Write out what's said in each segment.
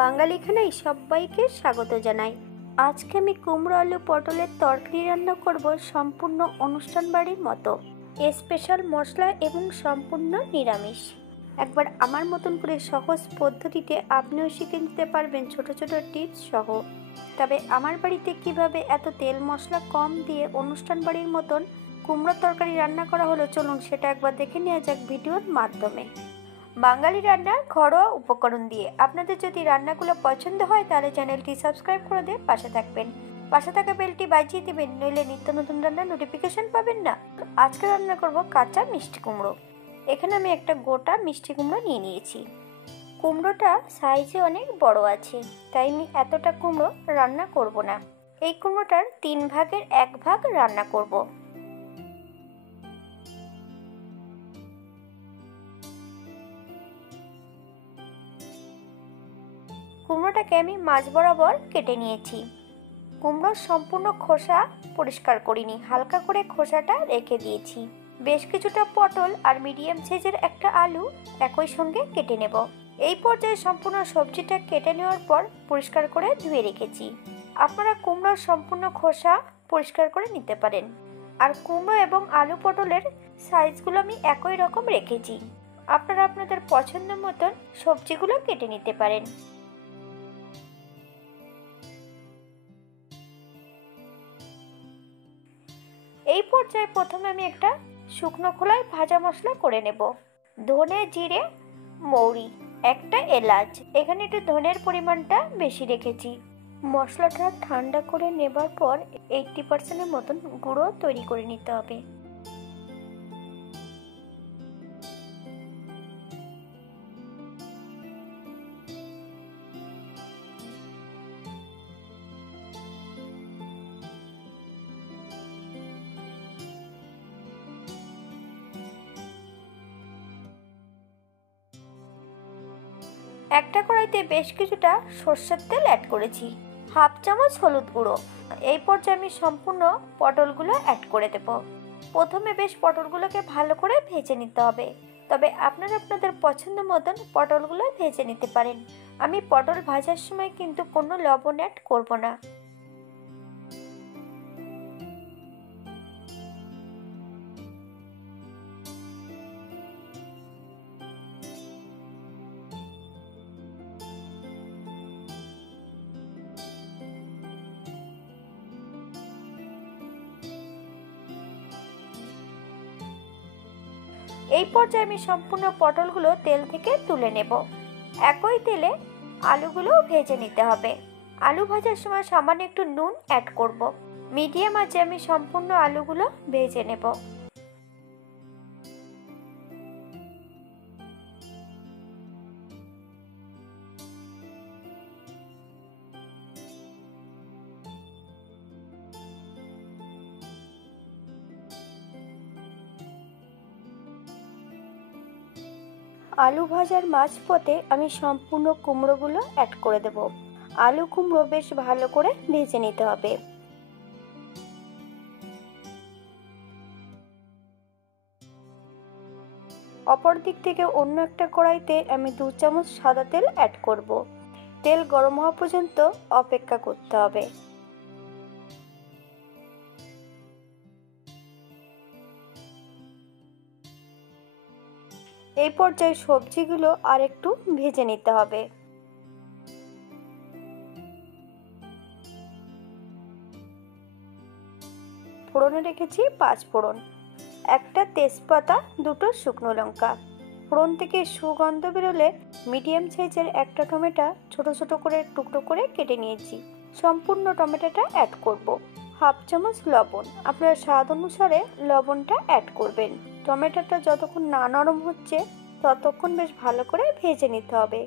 বাঙালি খানায় সবাইকে স্বাগত জানাই। আজকে আমি কুমড়ো আলু পটলের তরকারি রান্না করব সম্পূর্ণ অনুষ্ঠান বাড়ির মতো, স্পেশাল মশলা এবং সম্পূর্ণ নিরামিষ। একবার আমার মতন করে সহজ পদ্ধতিতে আপনিও শিখে নিতে পারবেন ছোট ছোট টিপস সহ। তবে আমার বাড়িতে কিভাবে এত তেল মশলা কম দিয়ে অনুষ্ঠান বাড়ির মতন কুমড়োর তরকারি রান্না করা হলো, চলুন সেটা একবার দেখে নেওয়া যাক ভিডিওর মাধ্যমে। বাঙালি রান্নার ঘরোয়া উপকরণ দিয়ে আপনাদের যদি রান্নাগুলো পছন্দ হয় তাহলে চ্যানেলটি সাবস্ক্রাইব করে দিয়ে পাশে থাকবেন, পাশে থাকা বেলটি বাজিয়ে দিবেন, নইলে নিত্য নতুন রান্নার নোটিফিকেশন পাবেন না। আজকে রান্না করব কাঁচা মিষ্টি কুমড়ো। এখানে আমি একটা গোটা মিষ্টি কুমড়ো নিয়ে নিয়েছি। কুমড়োটা সাইজে অনেক বড় আছে, তাই আমি এতটা কুমড়ো রান্না করব না। এই কুমড়োটার 3 ভাগের 1 ভাগ রান্না করব। কুমড়োটাকে আমি মাঝ বরাবর কেটে নিয়েছি। কুমড়োর সম্পূর্ণ খোসা পরিষ্কার করিনি, হালকা করে খোসাটা রেখে দিয়েছি। বেশ কিছুটা পটল আর মিডিয়াম সাইজের একটা আলু একই সঙ্গে কেটে নেব। এই পর্যায়ে সম্পূর্ণ সবজিটা কেটে নেওয়ার পর পরিষ্কার করে ধুয়ে রেখেছি। আপনারা কুমড়োর সম্পূর্ণ খোসা পরিষ্কার করে নিতে পারেন। আর কুমড়ো এবং আলু পটলের সাইজগুলো আমি একই রকম রেখেছি। আপনারা আপনাদের পছন্দ মতন সবজিগুলো কেটে নিতে পারেন। এই পর্যায়ে প্রথমে আমি একটা শুকনো খোলায় ভাজা মশলা করে নেব। ধনে, জিরে, মৌরি, একটা এলাচ। এখানে একটু ধনের পরিমাণটা বেশি রেখেছি। মশলাটা ঠান্ডা করে নেবার পর 80% মতন গুঁড়ো তৈরি করে নিতে হবে। একটা কড়াইতে বেশ কিছুটা সর্ষের তেল অ্যাড করেছি, হাফ চামচ হলুদ গুঁড়ো। এই পর্যায়ে আমি সম্পূর্ণ পটলগুলো অ্যাড করে দেব। প্রথমে বেশ পটলগুলোকে ভালো করে ভেজে নিতে হবে, তবে আপনারা আপনাদের পছন্দ মতন পটলগুলো ভেজে নিতে পারেন। আমি পটল ভাজার সময় কিন্তু কোনো লবণ অ্যাড করব না। এই পর্যায়ে আমি সম্পূর্ণ পটলগুলো তেল থেকে তুলে নেব। একই তেলে আলুগুলো ভেজে নিতে হবে। আলু ভাজার সময় সামান্য একটু নুন অ্যাড করব। মিডিয়াম আঁচে আমি সম্পূর্ণ আলুগুলো ভেজে নেব। আলু ভাজার মাঝপথে আমি সম্পূর্ণ কুমড়োগুলো অ্যাড করে দেব। আলু কুমড়ো বেশ ভালো করে ভেজে নিতে হবে। অপর দিক থেকে অন্য একটা কড়াইতে আমি 2 চামচ সাদা তেল অ্যাড করব। তেল গরম হওয়া পর্যন্ত অপেক্ষা করতে হবে। এই পর্যায়ে সবজিগুলো আর একটু ভেজে নিতে হবে। ফোড়নে রেখেছি 5 ফোড়ন, একটা তেজপাতা, 2টো শুকনো লঙ্কা। ফোড়ন থেকে সুগন্ধ বেরোলে মিডিয়াম সাইজের একটা টমেটো ছোট ছোট করে টুকরো করে কেটে নিয়েছি। সম্পূর্ণ টমেটোটা অ্যাড করব। হাফ চামচ লবণ, আপনার স্বাদ অনুসারে লবণটা অ্যাড করবেন। টমেটোটা যতক্ষণ না নরম হচ্ছে ততক্ষণ বেশ ভালো করে ভেজে নিতে হবে।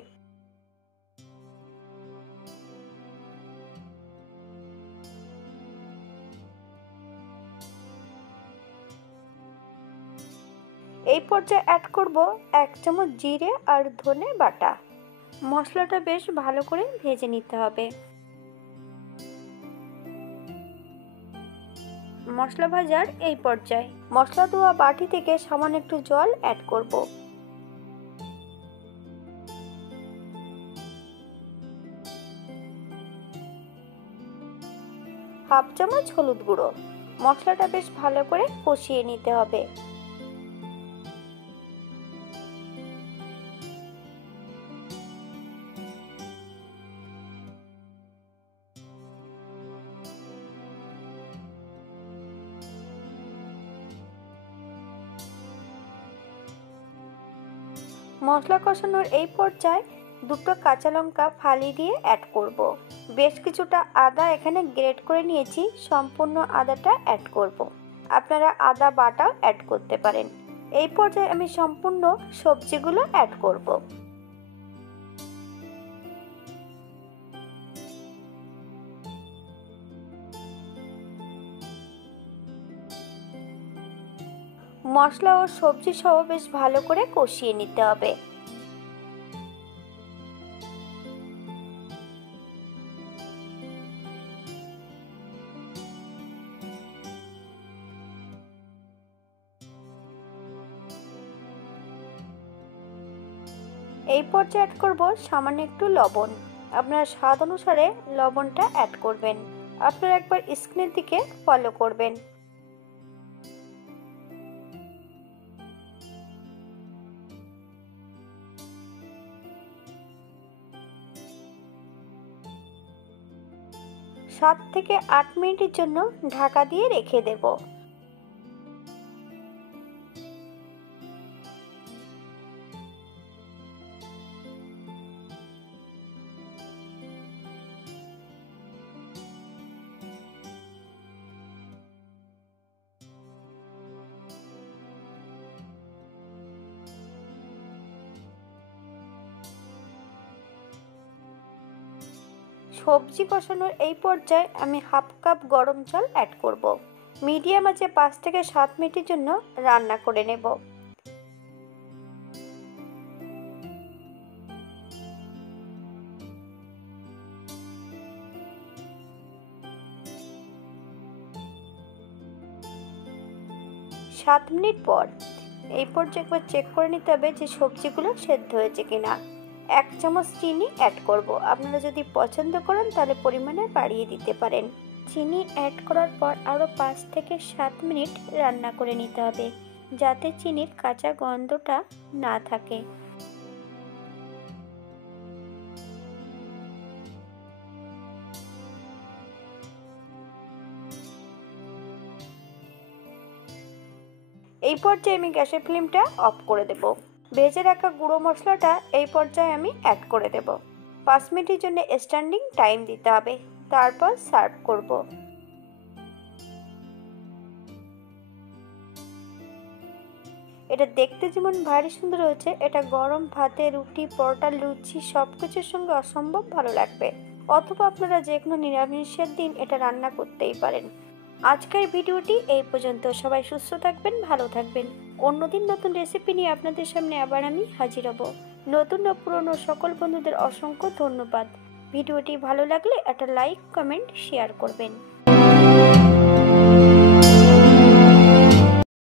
এই পর্যায়ে অ্যাড করব 1 চামচ জিরে আর ধনে বাটা। মশলাটা বেশ ভালো করে ভেজে নিতে হবে। মশলা ভাজার এই পর্যায়ে মশলা ধোয়া বাটি থেকে সামান্য একটু জল অ্যাড করব। হাফ চামচ হলুদ গুঁড়ো। মশলাটা বেশ ভালো করে কষিয়ে নিতে হবে। মশলা কষানোর এই পর্যায়ে দুটো কাঁচা লঙ্কা ফালি দিয়ে অ্যাড করব। বেশ কিছুটা আদা এখানে গ্রেট করে নিয়েছি, সম্পূর্ণ আদাটা অ্যাড করব। আপনারা আদা বাটাও অ্যাড করতে পারেন। এই পর্যায়ে আমি সম্পূর্ণ সবজিগুলো অ্যাড করব। মশলা ও সবজি সহ বেশ ভালো করে কষিয়ে নিতে হবে। এই পর্যায়ে অ্যাড করব সামান্য একটু লবণ। আপনার স্বাদ অনুসারে লবণটা অ্যাড করবেন। আপনারা একবার স্ক্রিনের দিকে ফলো করবেন। সাত থেকে 8 মিনিটের জন্য ঢাকা দিয়ে রেখে দেব। সবজি কষানোর এই পর্যায়ে আমি হাফ কাপ গরম জল অ্যাড করব। মিডিয়াম আঁচে 5 থেকে 7 মিনিটের জন্য রান্না করে নেব। সাত মিনিট পর এই পর্যায়ে একবার চেক করে নিতে হবে যে সবজিগুলো সেদ্ধ হয়েছে কিনা। 1 চামচ চিনি অ্যাড করব। আপনারা যদি পছন্দ করেন তাহলে পরিমাণে বাড়িয়ে দিতে পারেন। চিনি অ্যাড করার পর আরও 5 থেকে 7 মিনিট রান্না করে নিতে হবে, যাতে চিনির কাঁচা গন্ধটা না থাকে। এই পর্যায়ে আমি গ্যাসের ফ্লেমটা অফ করে দেব। ভেজে রাখা গুঁড়ো মশলাটা এই পর্যায়ে আমি অ্যাড করে দেব। 5 মিনিটের জন্য স্ট্যান্ডিং টাইম দিতে হবে, তারপর সার্ভ করব। এটা দেখতে যেমন ভারী সুন্দর হয়েছে, এটা গরম ভাতে, রুটি, পরোটা, লুচি সব কিছুর সঙ্গে অসম্ভব ভালো লাগবে। অথবা আপনারা যে কোনো নিরামিষের দিন এটা রান্না করতেই পারেন। আজকের ভিডিওটি এই পর্যন্ত। সবাই সুস্থ থাকবেন, ভালো থাকবেন। অন্যদিন নতুন রেসিপি নিয়ে আপনাদের সামনে আবার আমি হাজির হব। নতুন ও পুরনো সকল বন্ধুদের অসংখ্য ধন্যবাদ। ভিডিওটি ভালো লাগলে একটা লাইক, কমেন্ট, শেয়ার করবেন।